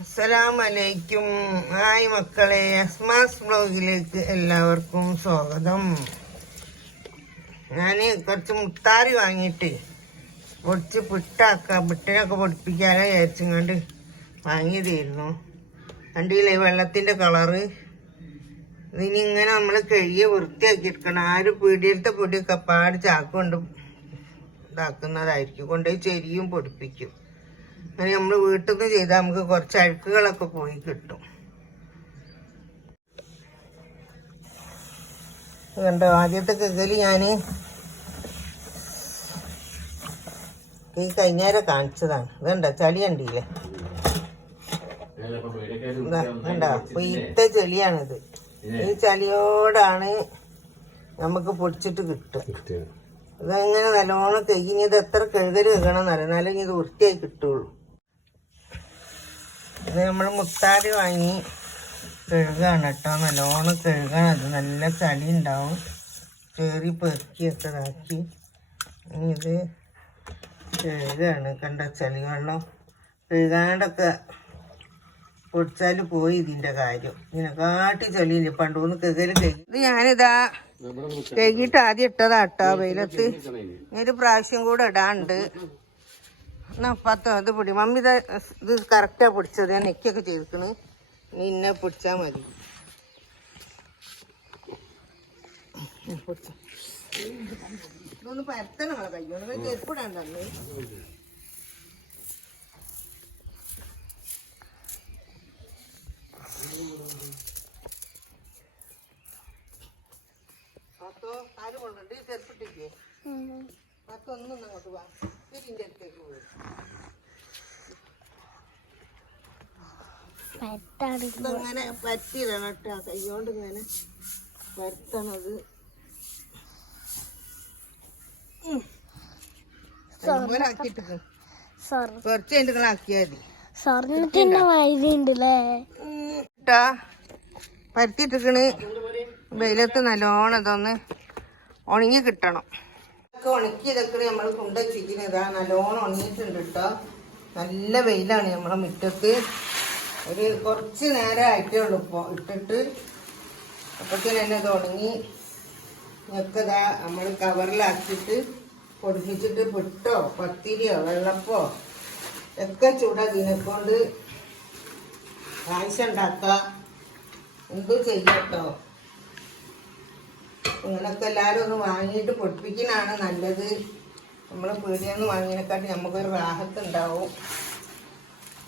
അസ്സലാമലൈക്കും. ഹായ് മക്കളെ അസ്മാസ് ബ്ലോഗിലേക്ക് എല്ലാവർക്കും സ്വാഗതം. ഞാൻ കുറച്ച് മുത്താറി വാങ്ങിയിട്ട് പൊടിച്ച് പിട്ടാക്ക പിട്ടിനൊക്കെ പൊടിപ്പിക്കാനോ വിചാരിച്ചുകൊണ്ട് വാങ്ങിയതായിരുന്നു. കണ്ടില്ലേ വെള്ളത്തിന്റെ കളറ് ഇതിനിങ്ങനെ നമ്മൾ കഴുകി വൃത്തിയാക്കി എടുക്കണം ആ ഒരു പീടിയത്തെ പൊടിയൊക്കെ പാട് ചാക്കൊണ്ട് ഇതാക്കുന്നതായിരിക്കും. കൊണ്ടുപോയി ചെരിയും പൊടിപ്പിക്കും. അങ്ങനെ നമ്മൾ വീട്ടിൽ നിന്ന് ചെയ്താൽ നമുക്ക് കുറച്ച് അഴുക്കുകളൊക്കെ പോയി കിട്ടും. കണ്ടോ ആദ്യത്തെ കെകൽ ഞാൻ ഈ കഴിഞ്ഞേരം കാണിച്ചതാണ്. ഇതുണ്ടോ? ചളി കണ്ടില്ലേ? കണ്ടോ പൊയ്ത്ത ചെളിയാണിത്. ഈ ചളിയോടാണ് നമുക്ക് പൊടിച്ചിട്ട് കിട്ടുക. ഇതങ്ങനെ നല്ലോണം കഴുകി ഇത് എത്ര കഴുകൽ കഴുകണം എന്നറിയാം എന്നാലേ ഇത് വൃത്തിയായി കിട്ടുള്ളൂ. ഇത് നമ്മൾ മുത്താടി വാങ്ങി കഴുകാണ് കേട്ടോ. നല്ലോണം കഴുകണം. അത് നല്ല ചളി ഉണ്ടാവും. ചേറി പെറുക്കിയൊക്കെ ഇതാക്കി. ഇത് കഴുകാണ്. കണ്ട? ചളി വെള്ളം കഴുകാണ്ടൊക്കെ പൊടിച്ചാൽ പോയി ഇതിന്റെ കാര്യം. ഇങ്ങനെ കാട്ടി ചളിയില്ല പണ്ടൂന്ന് കഴുകൽ കഴുകി ഇത് ഞാനിതാ കഴുകിയിട്ട് ആദ്യം ഇട്ടതാ കേട്ടോ വെയിലത്ത്. ഒരു പ്രാവശ്യം കൂടെ ഇടാണ്ട്. പത്തോ ഇത് പിടി. മമ്മി ഇത് ഇത് കറക്റ്റാ പിടിച്ചത്. ഞാൻ നെക്കൊക്കെ ചെയ്തിക്കണ് നിന്നെ പിടിച്ചാ മതി. ഇതൊന്ന് പരത്തണം നിങ്ങളെ കയ്യോണ്ട് ചെരുപ്പിടാണ്ടന്ന് പത്തോ ആര് കൊണ്ടുണ്ട് ഈ ചെരുപ്പിട്ടേക്ക് ഒന്നും അങ്ങോട്ട് വാ. ഇതിന്റെ അടുത്തേക്ക് പോയി. ഇതങ്ങനെ പറ്റിയിടണം കേട്ടോ. കൈകൊണ്ട് ഇങ്ങനെ പരത്തണത്. കുറച്ച് കഴിഞ്ഞിട്ട് നിങ്ങൾ ആക്കിയാൽ മതി. സ്വർണത്തിന്റെ വൈദ്യുണ്ടല്ലേ പരത്തിട്ടിക്കണ് വെയിലത്ത് നല്ലോണം ഇതൊന്ന് ഉണങ്ങി കിട്ടണം. ഇതൊക്കെ ഉണക്കി നമ്മൾ കൊണ്ടുവച്ചിരിക്കുന്നതാ നല്ലോണം ഉണങ്ങിയിട്ടുണ്ട് കേട്ടോ നല്ല വെയിലാണ് നമ്മളെ മുറ്റത്ത്. ഒരു കുറച്ച് നേരം ആയിട്ടേ ഉള്ളൂ ഇപ്പോൾ ഇട്ടിട്ട്. അപ്പോഴത്തേന് തന്നെ ഇത് ഉണങ്ങി ഇതൊക്കെ ഇതാ നമ്മൾ കവറിലാക്കിയിട്ട് പൊടിപ്പിച്ചിട്ട് പുട്ടോ പത്തിരിയോ വെള്ളപ്പോ ഒക്കെ ചൂടാ ഇതിനെക്കൊണ്ട് കാഴ്ച ഉണ്ടാക്കാം. എന്ത് ചെയ്യട്ടോ നിങ്ങളൊക്കെ എല്ലാവരും ഒന്ന് വാങ്ങിയിട്ട് പൊടിപ്പിക്കുന്നതാണ് നല്ലത്. നമ്മൾ പീടിയെന്ന് വാങ്ങിയതിനെക്കാട്ടി നമുക്കൊരു റാഹത്ത് ഉണ്ടാവും.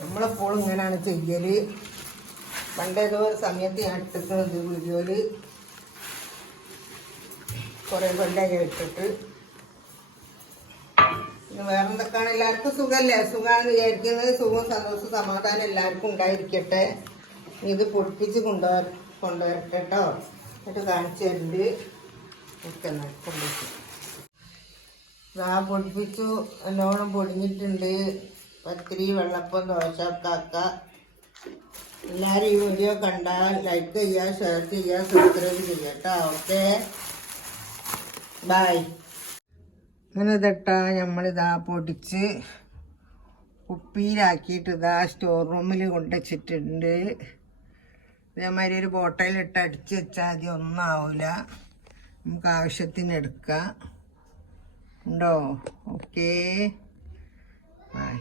നമ്മളെപ്പോഴും ഇങ്ങനെയാണ് ചെയ്യൽ പണ്ടേതോ ഒരു സമയത്ത് ഞാൻ ഇട്ടിരിക്കുന്നത് വീഡിയോയിൽ കുറേ കൊല്ലായി ഇട്ടിട്ട്. വേറെ എന്തൊക്കെയാണ് എല്ലാവർക്കും സുഖമല്ലേ? സുഖമാണ് വിചാരിക്കുന്നത് സുഖവും സന്തോഷവും സമാധാനം എല്ലാവർക്കും ഉണ്ടായിരിക്കട്ടെ. ഇത് പൊടിപ്പിച്ച് കൊണ്ടുവര കൊണ്ടുവരട്ടെ കേട്ടോ. എന്നിട്ട് കാണിച്ചു തരുന്നുണ്ട് ഞാൻ കൊണ്ടുവച്ചു ഇതാ പൊടിപ്പിച്ചു. നല്ലോണം പൊടിഞ്ഞിട്ടുണ്ട്. പത്തിരി വെള്ളപ്പം ദോശ കാക്ക എല്ലാവരും ഈ വീഡിയോ കണ്ടാൽ ലൈക്ക് ചെയ്യുക ഷെയർ ചെയ്യുക സബ്സ്ക്രൈബ് ചെയ്യുക കേട്ടോ ഓക്കെ? ബായ് അങ്ങനെ ഇതട്ടാ നമ്മളിതാ പൊടിച്ച് കുപ്പിയിലാക്കിയിട്ട് ഇതാ സ്റ്റോർ റൂമിൽ കൊണ്ടുവച്ചിട്ടുണ്ട്. ഇതേമാതിരി ഒരു ബോട്ടയിലിട്ട് അടിച്ചു വെച്ചാൽ മതി ഒന്നും ആവില്ല നമുക്ക് ആവശ്യത്തിന് എടുക്കാം. ഉണ്ടോ? Okay bye